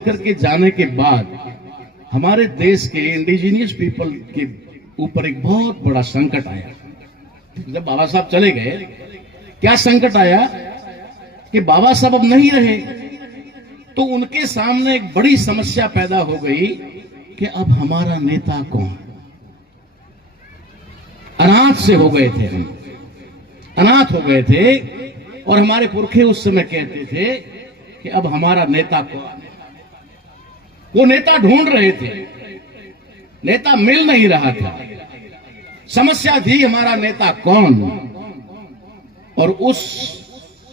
करके जाने के बाद हमारे देश के इंडिजिनियस पीपल के ऊपर एक बहुत बड़ा संकट आया। जब बाबा साहब चले गए, क्या संकट आया कि बाबा साहब अब नहीं रहे, तो उनके सामने एक बड़ी समस्या पैदा हो गई कि अब हमारा नेता कौन। अनाथ से हो गए थे, हम अनाथ हो गए थे और हमारे पुरखे उस समय कहते थे कि अब हमारा नेता कौन। वो नेता ढूंढ रहे थे, नेता मिल नहीं रहा था। समस्या थी हमारा नेता कौन। और उस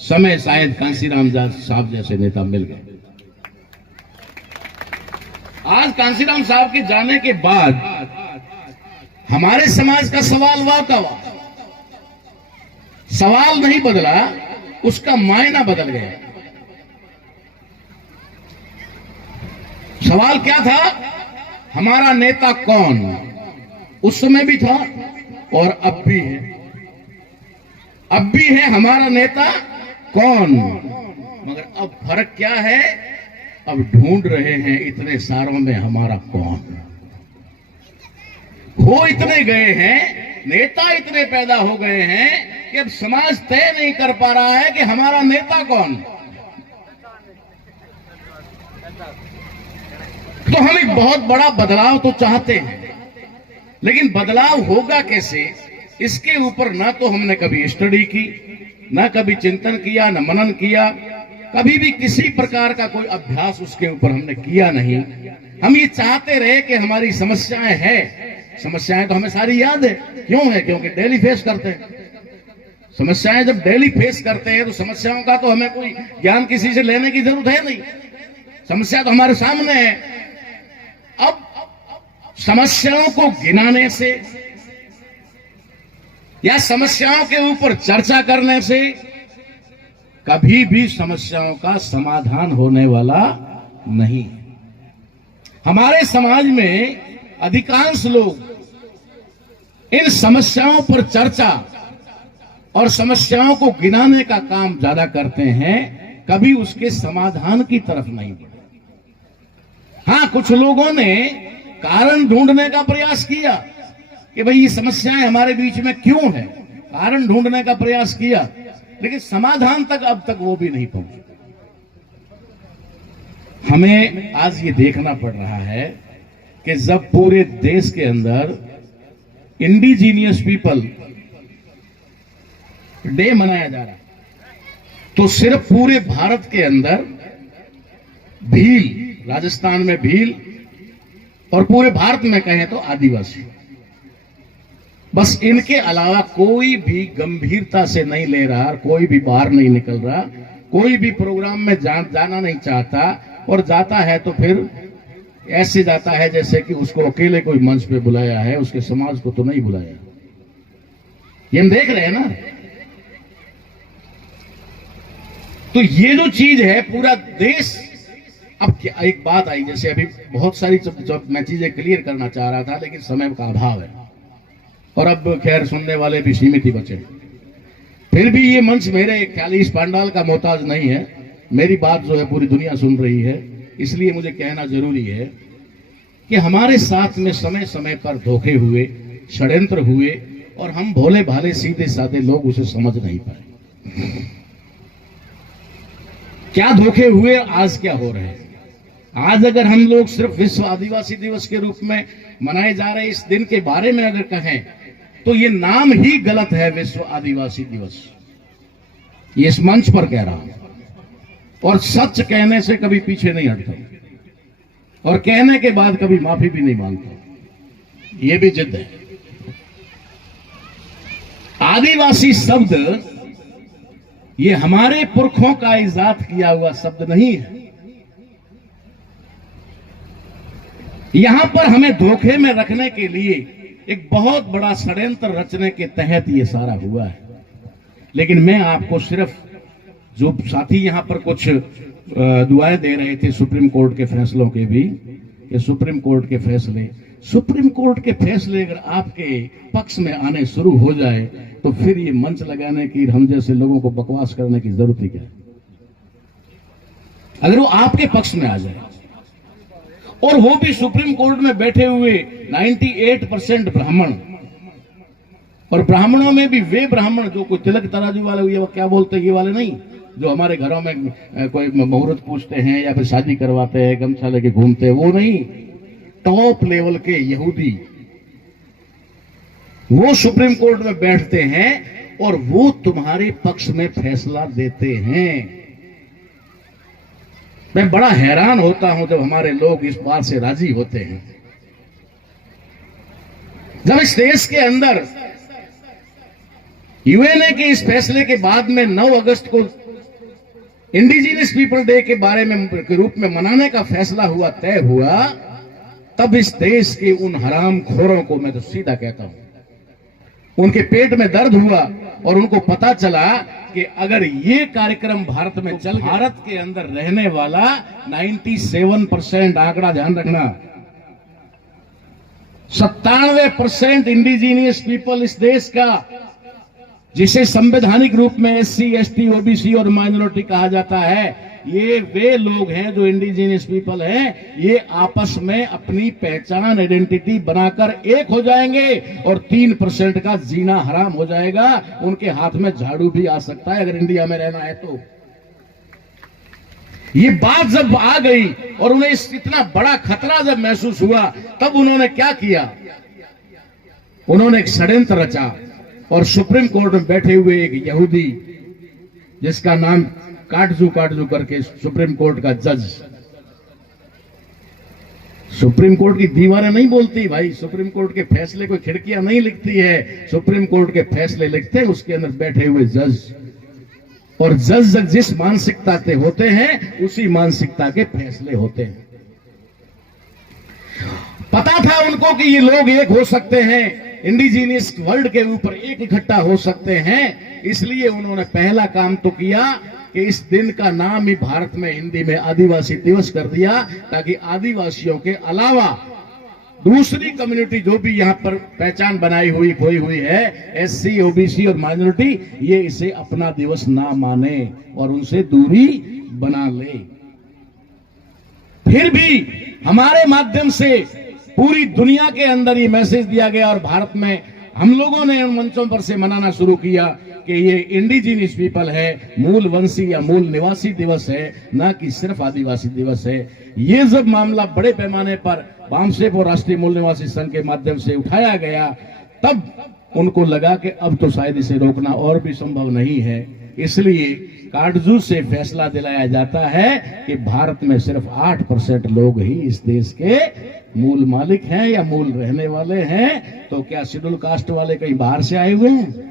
समय शायद कांशीराम साहब जैसे नेता मिल गए। आज कांशीराम साहब के जाने के बाद हमारे समाज का सवाल वाह का वाह, सवाल नहीं बदला, उसका मायना बदल गया। सवाल क्या था? हमारा नेता कौन। उस समय भी था और अब भी है। अब भी है हमारा नेता कौन। मगर अब फर्क क्या है? अब ढूंढ रहे हैं इतने सारों में हमारा कौन। हो इतने गए हैं, नेता इतने पैदा हो गए हैं कि अब समाज तय नहीं कर पा रहा है कि हमारा नेता कौन। तो हम एक बहुत बड़ा बदलाव तो चाहते हैं, लेकिन बदलाव होगा कैसे, इसके ऊपर ना तो हमने कभी स्टडी की, ना कभी चिंतन किया, ना मनन किया, कभी भी किसी प्रकार का कोई अभ्यास उसके ऊपर हमने किया नहीं। हम ये चाहते रहे कि हमारी समस्याएं हैं। समस्याएं तो हमें सारी याद है। क्यों है? क्योंकि डेली फेस करते हैं। समस्याएं जब डेली फेस करते हैं तो समस्याओं का तो हमें कोई ज्ञान किसी से लेने की जरूरत है नहीं। समस्या तो हमारे सामने है। अब समस्याओं को गिनाने से या समस्याओं के ऊपर चर्चा करने से कभी भी समस्याओं का समाधान होने वाला नहीं। हमारे समाज में अधिकांश लोग इन समस्याओं पर चर्चा और समस्याओं को गिनाने का काम ज्यादा करते हैं, कभी उसके समाधान की तरफ नहीं बढ़े। हाँ, कुछ लोगों ने कारण ढूंढने का प्रयास किया कि भाई ये समस्याएं हमारे बीच में क्यों है, कारण ढूंढने का प्रयास किया, लेकिन समाधान तक अब तक वो भी नहीं पहुंचे। हमें आज ये देखना पड़ रहा है कि जब पूरे देश के अंदर इंडिजीनियस पीपल डे मनाया जा रहा है, तो सिर्फ पूरे भारत के अंदर भील, राजस्थान में भील और पूरे भारत में कहें तो आदिवासी, बस इनके अलावा कोई भी गंभीरता से नहीं ले रहा, कोई भी बाहर नहीं निकल रहा, कोई भी प्रोग्राम में जाना नहीं चाहता, और जाता है तो फिर ऐसे जाता है जैसे कि उसको अकेले कोई मंच पे बुलाया है, उसके समाज को तो नहीं बुलाया। ये हम देख रहे हैं ना। तो ये जो चीज है, पूरा देश। अब क्या एक बात आई, जैसे अभी बहुत सारी जब मैं चीजें क्लियर करना चाह रहा था, लेकिन समय का अभाव है और अब खैर सुनने वाले भी सीमित ही बचे। फिर भी ये मंच मेरे खाली इस पंडाल का मोहताज नहीं है। मेरी बात जो है पूरी दुनिया सुन रही है, इसलिए मुझे कहना जरूरी है कि हमारे साथ में समय समय पर धोखे हुए, षड्यंत्र हुए, और हम भोले भाले सीधे साधे लोग उसे समझ नहीं पाए। क्या धोखे हुए, आज क्या हो रहे हैं। आज अगर हम लोग सिर्फ विश्व आदिवासी दिवस के रूप में मनाए जा रहे इस दिन के बारे में अगर कहें, तो ये नाम ही गलत है, विश्व आदिवासी दिवस। ये इस मंच पर कह रहा हूं, और सच कहने से कभी पीछे नहीं हटता, और कहने के बाद कभी माफी भी नहीं मांगता। ये भी जिद है। आदिवासी शब्द ये हमारे पुरखों का इजाद किया हुआ शब्द नहीं है। यहां पर हमें धोखे में रखने के लिए एक बहुत बड़ा षड्यंत्र रचने के तहत ये सारा हुआ है। लेकिन मैं आपको सिर्फ, जो साथी यहां पर कुछ दुआएं दे रहे थे सुप्रीम कोर्ट के फैसलों के भी, ये सुप्रीम कोर्ट के फैसले, सुप्रीम कोर्ट के फैसले अगर आपके पक्ष में आने शुरू हो जाए तो फिर ये मंच लगाने की, हम जैसे लोगों को बकवास करने की जरूरत ही क्या है। अगर वो आपके पक्ष में आ जाए, और वो भी सुप्रीम कोर्ट में बैठे हुए 98% ब्राह्मण, और ब्राह्मणों में भी वे ब्राह्मण जो कोई तिलक तराजू वाले, ये क्या बोलते हैं, ये वाले नहीं, जो हमारे घरों में कोई मुहूर्त पूछते हैं या फिर शादी करवाते हैं, गमछा लेके घूमते हैं, वो नहीं, टॉप लेवल के यहूदी, वो सुप्रीम कोर्ट में बैठते हैं और वो तुम्हारे पक्ष में फैसला देते हैं। मैं बड़ा हैरान होता हूं जब हमारे लोग इस बात से राजी होते हैं। जब इस देश के अंदर यूएनए के इस फैसले के बाद में 9 अगस्त को इंडिजिनियस पीपल डे के बारे में के रूप में मनाने का फैसला हुआ, तय हुआ, तब इस देश के उन हरामखोरों को मैं तो सीधा कहता हूं, उनके पेट में दर्द हुआ और उनको पता चला कि अगर ये कार्यक्रम भारत में चल, भारत के अंदर रहने वाला 97% आंकड़ा ध्यान रखना, 97% इंडिजीनियस पीपल इस देश का, जिसे संवैधानिक रूप में एससी, एसटी, ओबीसी और माइनॉरिटी कहा जाता है, ये वे लोग हैं जो इंडिजीनियस पीपल हैं, ये आपस में अपनी पहचान, आइडेंटिटी बनाकर एक हो जाएंगे और 3% का जीना हराम हो जाएगा। उनके हाथ में झाड़ू भी आ सकता है अगर इंडिया में रहना है तो। ये बात जब आ गई और उन्हें इतना बड़ा खतरा जब महसूस हुआ, तब उन्होंने क्या किया, उन्होंने एक षड्यंत्र रचा और सुप्रीम कोर्ट में बैठे हुए एक यहूदी, जिसका नाम काटजू करके सुप्रीम कोर्ट का जज, सुप्रीम कोर्ट की दीवारें नहीं बोलती भाई, सुप्रीम कोर्ट के फैसले कोई खिड़कियां नहीं लिखती है, सुप्रीम कोर्ट के फैसले लिखते हैं उसके अंदर बैठे हुए जज, और जज जिस मानसिकता के होते हैं उसी मानसिकता के फैसले होते हैं। पता था उनको कि ये लोग एक हो सकते हैं, इंडिजीनियस वर्ल्ड के ऊपर एक इकट्ठा हो सकते हैं, इसलिए उन्होंने पहला काम तो किया कि इस दिन का नाम ही भारत में हिंदी में आदिवासी दिवस कर दिया, ताकि आदिवासियों के अलावा दूसरी कम्युनिटी जो भी यहां पर पहचान बनाई हुई खोई हुई है, एससी, ओबीसी और माइनॉरिटी, ये इसे अपना दिवस ना माने और उनसे दूरी बना ले। फिर भी हमारे माध्यम से पूरी दुनिया के अंदर ये मैसेज दिया गया और भारत में हम लोगों ने उन मंचों पर से मनाना शुरू किया कि ये इंडिजीनियस पीपल है, मूल वंशी या मूल निवासी दिवस है, ना कि सिर्फ आदिवासी दिवस है। ये जब मामला बड़े पैमाने पर बामसेप और राष्ट्रीय मूल निवासी संघ के माध्यम से उठाया गया, तब उनको लगा कि अब तो शायद इसे रोकना और भी संभव नहीं है, इसलिए काटजू से फैसला दिलाया जाता है कि भारत में सिर्फ 8% लोग ही इस देश के मूल मालिक हैं या मूल रहने वाले हैं। तो क्या शेड्यूल कास्ट वाले कहीं बाहर से आए हुए हैं?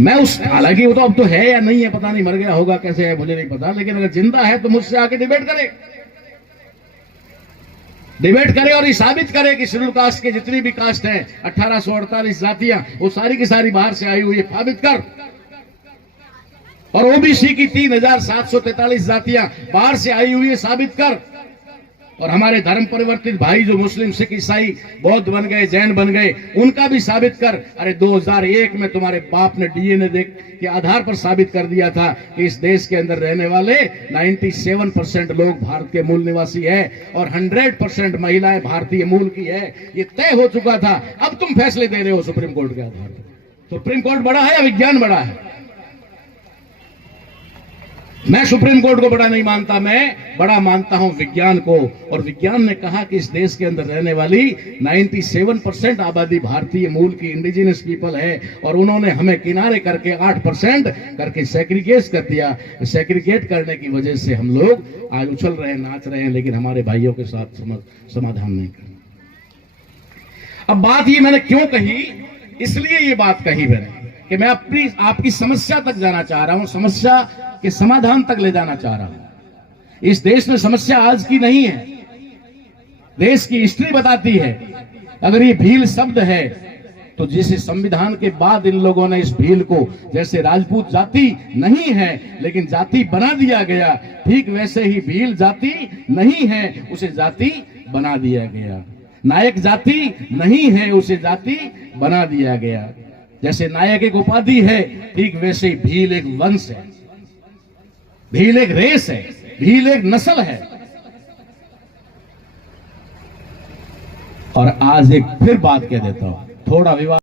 मैं उस, हालांकि वो तो अब तो है या नहीं है पता नहीं, मर गया होगा कैसे है मुझे नहीं पता, लेकिन अगर जिंदा है तो मुझसे आके डिबेट करे और ये साबित करे कि शेड्यूल कास्ट के जितनी भी कास्ट हैं, 1848 जातियां, वो सारी की सारी बाहर से आई हुई है, साबित कर। और ओबीसी की 3743 जातियां बाहर से आई हुई है, साबित कर। और हमारे धर्म परिवर्तित भाई जो मुस्लिम, सिख, ईसाई, बौद्ध बन गए, जैन बन गए, उनका भी साबित कर। अरे 2001 में तुम्हारे बाप ने डीएनए देख के आधार पर साबित कर दिया था कि इस देश के अंदर रहने वाले 97% लोग भारत के मूल निवासी है और 100% महिलाएं भारतीय मूल की है। ये तय हो चुका था। अब तुम फैसले दे रहे हो सुप्रीम कोर्ट के आधार पर। सुप्रीम कोर्ट बड़ा है या विज्ञान बड़ा है? मैं सुप्रीम कोर्ट को बड़ा नहीं मानता, मैं बड़ा मानता हूं विज्ञान को। और विज्ञान ने कहा कि इस देश के अंदर रहने वाली 97% आबादी भारतीय मूल की इंडिजिनस पीपल है, और उन्होंने हमें किनारे करके 8% करके सेग्रीगेट कर दिया। सेग्रीगेट करने की वजह से हम लोग आज उछल रहे हैं, नाच रहे हैं, लेकिन हमारे भाइयों के साथ समाधान नहीं कर। अब बात ये मैंने क्यों कही, इसलिए ये बात कही मैंने कि मैं अपनी आपकी समस्या तक जाना चाह रहा हूं, समस्या के समाधान तक ले जाना चाह रहा हूं। इस देश में समस्या आज की नहीं है, देश की हिस्ट्री बताती है। अगर ये भील शब्द है तो जिस संविधान के बाद इन लोगों ने इस भील को, जैसे राजपूत जाति नहीं है लेकिन जाति बना दिया गया, ठीक वैसे ही भील जाति नहीं है, उसे जाति बना दिया गया। नायक जाति नहीं है, उसे जाति बना दिया गया। जैसे नायक एक उपाधि है, ठीक वैसे ही भील एक वंश है, भील एक रेस है। भील एक नस्ल है। और आज एक फिर बात कह देता हूं, थोड़ा विवाद